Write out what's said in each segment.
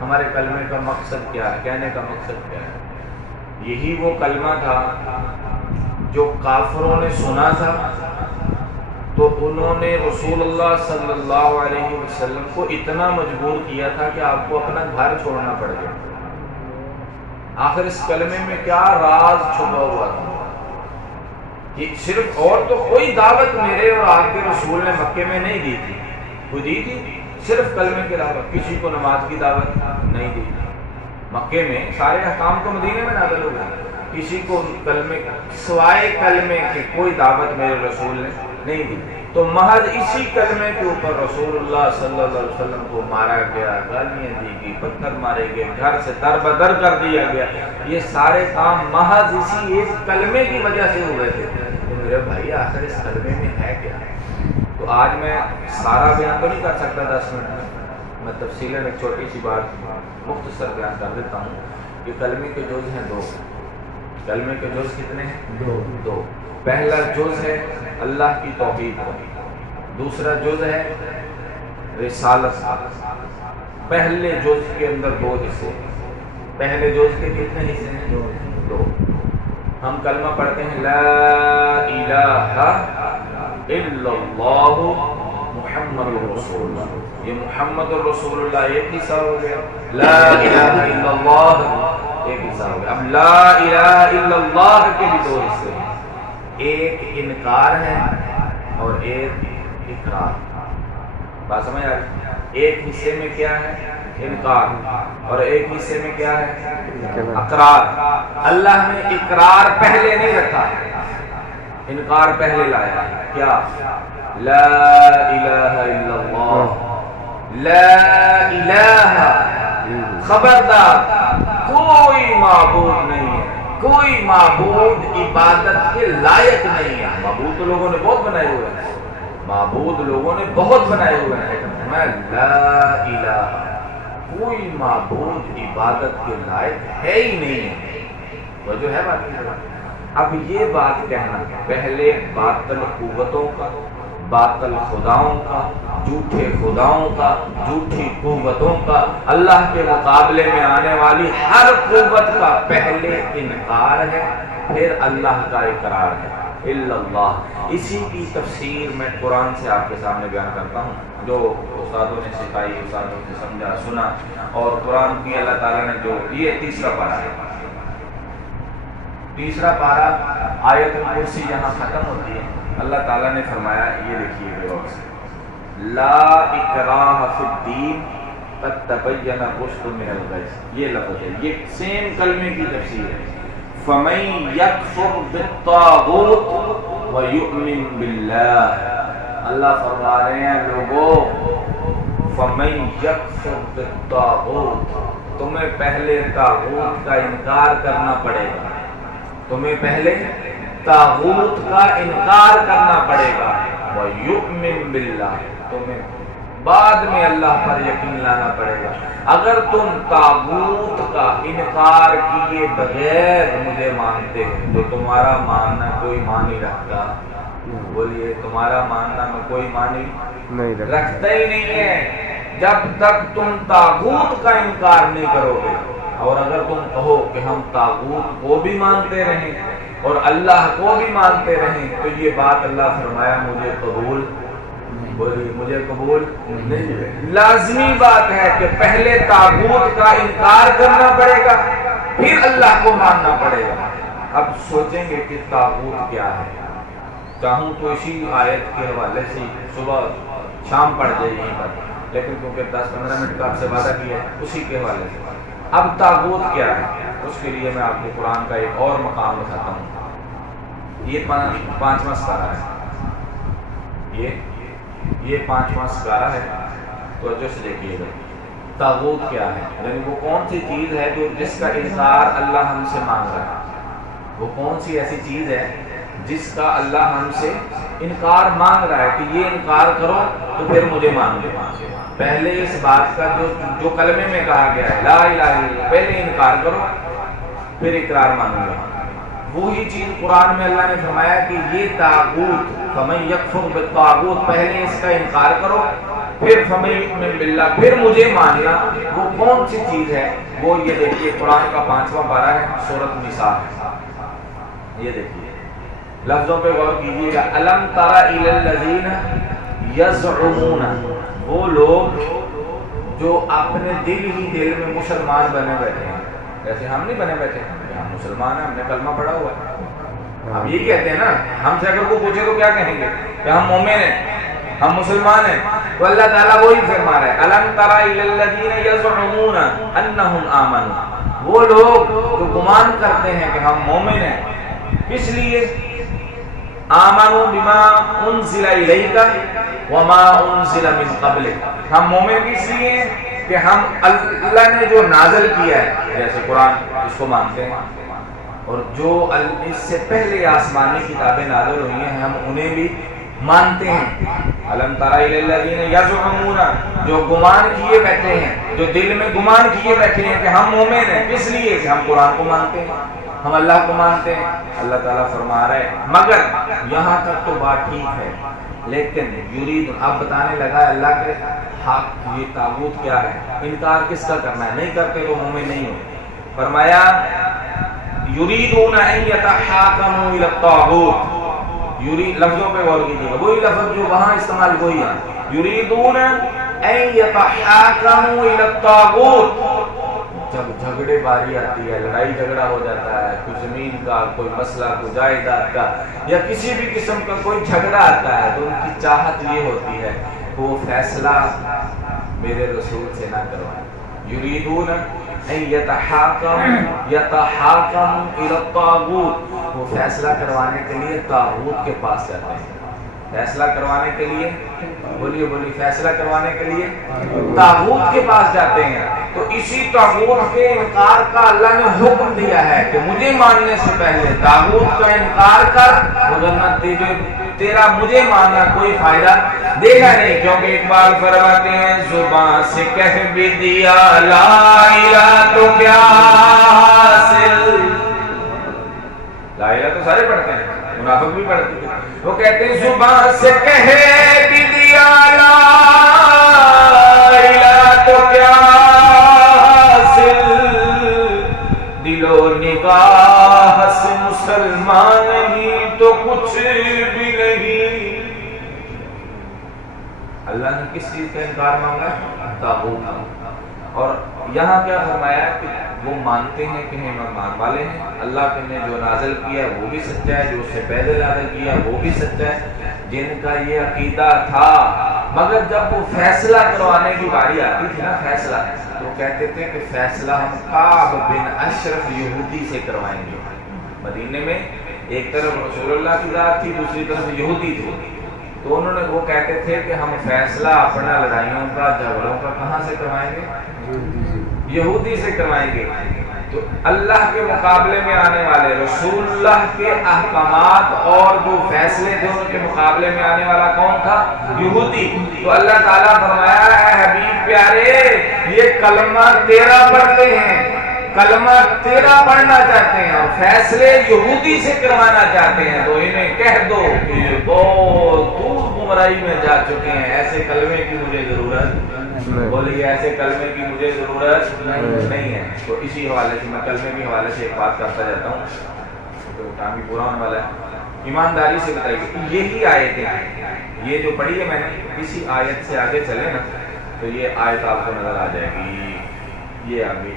ہمارے کلمے کا مقصد کیا ہے، کہنے کا مقصد کیا ہے؟ یہی وہ کلمہ تھا جو کافروں نے سنا تھا تو انہوں نے رسول اللہ صلی اللہ علیہ وسلم کو اتنا مجبور کیا تھا کہ آپ کو اپنا گھر چھوڑنا پڑ گیا۔ آخر اس کلمے میں کیا راز چھپا ہوا تھا کہ صرف اور تو کوئی دعوت میرے اور آپ کے رسول نے مکے میں نہیں دی تھی، کوئی دی تھی؟ صرف کلمے کی دعوت، کسی کو نماز کی دعوت نہیں دی۔ مکے میں سارے احکام تو مدینے میں نازل ہو گئے، کسی کو کلمے سوائے کلمے کی کوئی دعوت میرے رسول نے نہیں دی۔ تو محض اسی کلمے کے اوپر رسول اللہ صلی اللہ علیہ وسلم کو مارا گیا، گالیاں دی گئی، پتھر مارے گئے، گھر سے در بدر کر دیا گیا۔ یہ سارے کام محض اسی ایک کلمے کی وجہ سے ہوئے تھے۔ تو میرے بھائی آخر اس کلمے میں ہے کیا؟ تو آج میں سارا بیان تو نہیں کر سکتا 10 منٹ میں تفصیلاً ایک چھوٹی سی بات مختصر بیان کر دیتا ہوں کہ کلمے کے جز ہیں 2۔ کلمے کے جز کتنے ہیں؟ 2۔ پہلا جز ہے اللہ کی توحید کا، دوسرا جز ہے رسالت کا۔ پہلے جز کے اندر 2 حصے، پہلے جز کے کتنے حصے ہیں؟ 2۔ ہم کلمہ پڑھتے ہیں لا الہ الا اللہ محمد رسول اللہ، یہ محمد رسول اللہ ایک حصہ ہو گیا، لا الہ الا اللہ ایک حصہ ہو گیا۔ اب لا الہ الا اللہ کے بھی 2 حصے ہیں، ایک انکار ہے اور ایک اقرار۔ بات سمجھ آ رہی؟ ایک حصے میں کیا ہے؟ انکار، اور ایک حصے میں کیا ہے؟ اقرار۔ اللہ نے اقرار پہلے نہیں رکھا، انکار پہلے لایا۔ کیا؟ لا الہ الا اللہ، لا الہ، خبردار کوئی معبود نہیں ہے، کوئی معبود عبادت کے لائق نہیں ہے۔ معبود تو لوگوں نے بہت بنائے ہوئے ہیں، معبود لوگوں نے بہت بنائے ہوئے ہیں، میں لا الہ، کوئی معبود عبادت کے لائق ہے ہی نہیں ہے۔ وہ جو ہے بات کی۔ اب یہ بات کہنا پہلے باطل قوتوں کا، باطل خداؤں کا، جھوٹے خداؤں کا، جھوٹی قوتوں کا، اللہ کے مقابلے میں آنے والی ہر قوت کا پہلے انکار ہے، پھر اللہ کا اقرار ہے۔ الا اللہ، اسی کی تفسیر میں قرآن سے آپ کے سامنے بیان کرتا ہوں، جو استادوں نے سکھائی، استادوں نے سمجھا سنا، اور قرآن کی اللہ تعالیٰ نے جو یہ تیسرا پارہ ہے، تیسرا پارہ آیت الکرسی جہاں ختم ہوتی ہے، اللہ تعالیٰ نے فرمایا، یہ دیکھیے غور سے، لا اکراہ فی الدین قد تبین الرشد من الغی، یہ لفظ ہے، یہ سیم کلمے کی تفسیر ہے۔ فَمَن يَكْفُرْ بِالطَّاغُوتِ وَيُؤْمِن بِاللَّهِ، اللہ فرما رہے ہیں لوگوں، فَمَن يَكْفُرْ بِالطَّاغُوتِ، تمہیں پہلے طاغوت کا انکار کرنا پڑے گا، تمہیں پہلے طاغوت کا انکار کرنا پڑے گا، وَيُؤْمِن بِاللَّهِ، تمہیں بعد میں اللہ پر یقین لانا پڑے گا۔ اگر تم طاغوت کا انکار کیے بغیر مجھے مانتے ہیں تو تمہارا ماننا کوئی معنی رکھتا، بولیے تمہارا ماننا میں کوئی معنی نہیں رکھتا ہی نہیں ہے جب تک تم طاغوت کا انکار نہیں کرو گے۔ اور اگر تم کہو کہ ہم طاغوت کو بھی مانتے رہیں اور اللہ کو بھی مانتے رہیں تو یہ بات اللہ فرمایا مجھے قبول، بولیے مجھے قبول نہیں۔ لازمی بات ہے کہ پہلے طاغوت کا انکار کرنا پڑے گا، پھر اللہ کو ماننا پڑے گا۔ اب سوچیں گے کہ طاغوت کیا ہے، چاہوں تو اسی آیت کے حوالے سے صبح شام پڑھ جائے یہیں پر، لیکن کیونکہ 10-15 منٹ کا آپ سے وعدہ کیا ہے اسی کے حوالے سے۔ اب طاغوت کیا ہے، اس کے لیے میں آپ کو قرآن کا ایک اور مقام بتاتا ہوں۔ یہ 5واں سپارہ ہے، یہ 5واں سپارہ ہے، تو جو سے دیکھیے گا طاغوت کیا ہے، یعنی وہ کون سی چیز ہے جو جس کا انکار اللہ ہم سے مانگ رہا ہے، وہ کون سی ایسی چیز ہے جس کا اللہ ہم سے انکار مانگ رہا ہے کہ یہ انکار کرو تو پھر مجھے مان لو۔ پہلے اس بات کا جو کلمے میں کہا گیا ہے لا الہ الا اللہ، پہلے انکار کرو پھر اقرار مانو گے۔ وہی چیز قرآن میں اللہ نے فرمایا کہ یہ طاغوت، فمن یکفر بالطاغوت، پہلے اس کا انکار کرو پھر فمن یؤمن باللہ، پھر مجھے ماننا، وہ کون سی چیز ہے؟ وہ یہ دیکھیے قرآن کا 5واں پارہ ہے، سورۃ النساء ہے، یہ دیکھیے لفظوں پہ غور کیجیے گا۔ الم تر الی الذین یزعمون، وہ لوگ جو اپنے دل ہی دل میں مسلمان بنے بیٹھے ہیں، جیسے ہم نہیں بنے بیٹھے، ہم مسلمان ہیں، ہم نے کلمہ پڑھا ہوا ہے، ہم یہ کہتے ہیں نا، ہم سے اگر کوئی پوچھے تو کیا کہیں گے کہ ہم مومن ہیں، ہم مسلمان ہیں۔ تو اللہ تعالیٰ وہی فرما رہا ہے، الم تر الی الذین یزعمون انہم آمنوا، وہ لوگ جو گمان کرتے ہیں کہ ہم مومن ہیں، کس لیے؟ آمنوا بما انزل الیک وما انزل من قبلک، ہم مومن کس لیے کہ ہم اللہ نے جو نازل کیا ہے، جیسے قرآن اس کو مانتے ہیں، اور جو اس سے پہلے آسمانی کتابیں نازل ہوئی ہیں ہم انہیں بھی مانتے ہیں۔ الم تر الی الذین یزعمون، جو گمان کیے بیٹھے ہیں، جو دل میں گمان کیے بیٹھے ہیں کہ ہم مومن ہیں، کس لیے کہ ہم قرآن کو مانتے ہیں، ہم اللہ کو مانتے ہیں۔ اللہ تعالیٰ فرما رہے ہیں مگر یہاں تک تو بات ٹھیک ہے، لیکن یرید، اب بتانے لگا اللہ کے حق، یہ طاغوت کیا ہے، انکار کس کا کرنا ہے، نہیں کرتے تو مومن نہیں ہو۔ فرمایا یریدون ان یتحاکموا الی الطاغوت، لفظوں پہ غور کیجیے گا، وہی لفظ جو وہاں استعمال وہی ہے، یریدون ان یتحاکموا الی الطاغوت۔ جب جھگڑے باری آتی ہے، لڑائی جھگڑا ہو جاتا ہے، کوئی زمین کا، کوئی مسئلہ، کوئی جائیداد کا، یا کسی بھی قسم کا کوئی جھگڑا آتا ہے، تو ان کی چاہت یہ ہوتی ہے کہ وہ فیصلہ میرے رسول سے نہ کروائیں۔ یریدون ان یتحاکموا الی الطاغوت، وہ فیصلہ کروانے کے لیے طاغوت کے پاس جاتے ہیں، فیصلہ کروانے کے لیے، بولیے بولیے، فیصلہ کروانے کے لیے طاغوت کے پاس جاتے ہیں۔ تو اسی طاغوت کے انکار کا اللہ نے حکم دیا ہے کہ مجھے ماننے سے پہلے طاغوت کا انکار کر، ورنہ تیرا مجھے ماننا کوئی فائدہ دے گا نہیں، کیونکہ اقبال فرماتے ہیں زبان سے کہہ بھی دیا لا الہ تو کیا حاصل، لا الہ تو سارے پڑھتے ہیں، منافق بھی پڑھتے ہیں، وہ کہتے ہیں زبان سے کہہ بھی دیا لا الہ تو کیا حاصل، دل و نگاہ سے مسلمان نہیں تو کچھ بھی نہیں۔ اللہ نے کس چیز کا انکار مانگا؟ طاغوت۔ اور یہاں کیا فرمایا کہ وہ مانتے ہیں کہ ہم ایمان والے ہیں، اللہ نے جو نازل کیا وہ بھی سچا ہے، جو اس سے پہلے نازل کیا وہ بھی سچا ہے، جن کا یہ عقیدہ تھا۔ مگر جب وہ فیصلہ کروانے کی باری آتی تھی نا، فیصلہ، تو کہتے تھے کہ فیصلہ ہم کعب بن اشرف یہودی سے کروائیں گے۔ مدینے میں ایک طرف رسول اللہ کی ذات تھی، دوسری طرف یہودی تھی، تو انہوں نے وہ کہتے تھے کہ ہم فیصلہ اپنا لڑائیوں کا، جھگڑوں کا کہاں سے کروائیں گے؟ یہودی سے کروائیں گے۔ تو اللہ کے مقابلے میں آنے والے رسول اللہ کے احکامات اور جو فیصلے تھے ان کے مقابلے میں آنے والا کون تھا؟ یہودی۔ تو اللہ تعالیٰ فرمایا اے حبیب پیارے، یہ کلمہ تیرا پڑھتے ہیں، کلمہ تیرا پڑھنا چاہتے ہیں اور فیصلے یہودی سے کروانا چاہتے ہیں، تو انہیں کہہ دو کہ یہ بہت دور گمراہی میں جا چکے ہیں، ایسے کلمے کی مجھے ضرورت، بولیے ایسے کلمے کی مجھے ضرورت نہیں ہے۔ تو اسی حوالے سے میں کلمے کے حوالے سے ایک بات کرتا جاتا ہوں، تو کام بھی پورا ہونے والا ہے۔ ایمانداری سے بتائیے، یہی آیتیں ہیں، یہ جو پڑھی ہے میں نے، اسی آیت سے آگے چلے نا تو یہ آیت آپ کو نظر آ جائے گی۔ یہ آگے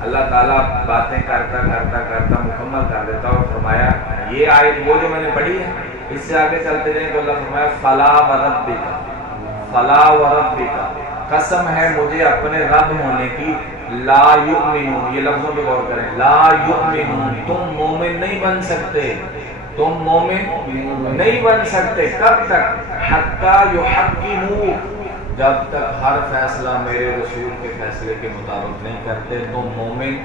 اللہ تعالیٰ باتیں کرتا کرتا کرتا مکمل کر دیتا اور فرمایا یہ آیت وہ جو میں نے پڑھی ہے، اس سے آگے چلتے جائیں تو اللہ فرمایا فلا وربک، فلا وربک، قسم ہے مجھے اپنے رب ہونے کی، لا یؤمنون، یہ لفظوں پہ غور کریں، لا یؤمنون، تم مومن نہیں بن سکتے، تم مومن نہیں بن سکتے، کب تک؟ حتی یحکموک، جب تک ہر فیصلہ میرے رسول کے فیصلے کے مطابق نہیں کرتے تم مومن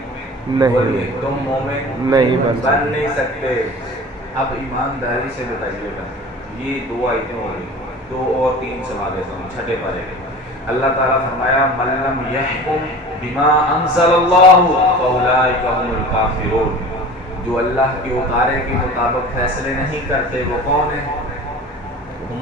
نہیں، تم مومن نہیں بن نہیں سکتے۔ اب ایمانداری سے بتائیے گا، یہ دو آیتیں ہو گئی، 2 اور 3 سوال دیتا ہوں، چھٹے پارے کے۔ اللہ تعالیٰ فرمایا من لم یحکم بما انزل اللہ فاولئک هم الکافرون، جو اللہ کے اتارے کے مطابق فیصلے نہیں کرتے وہ کون ہیں؟ هم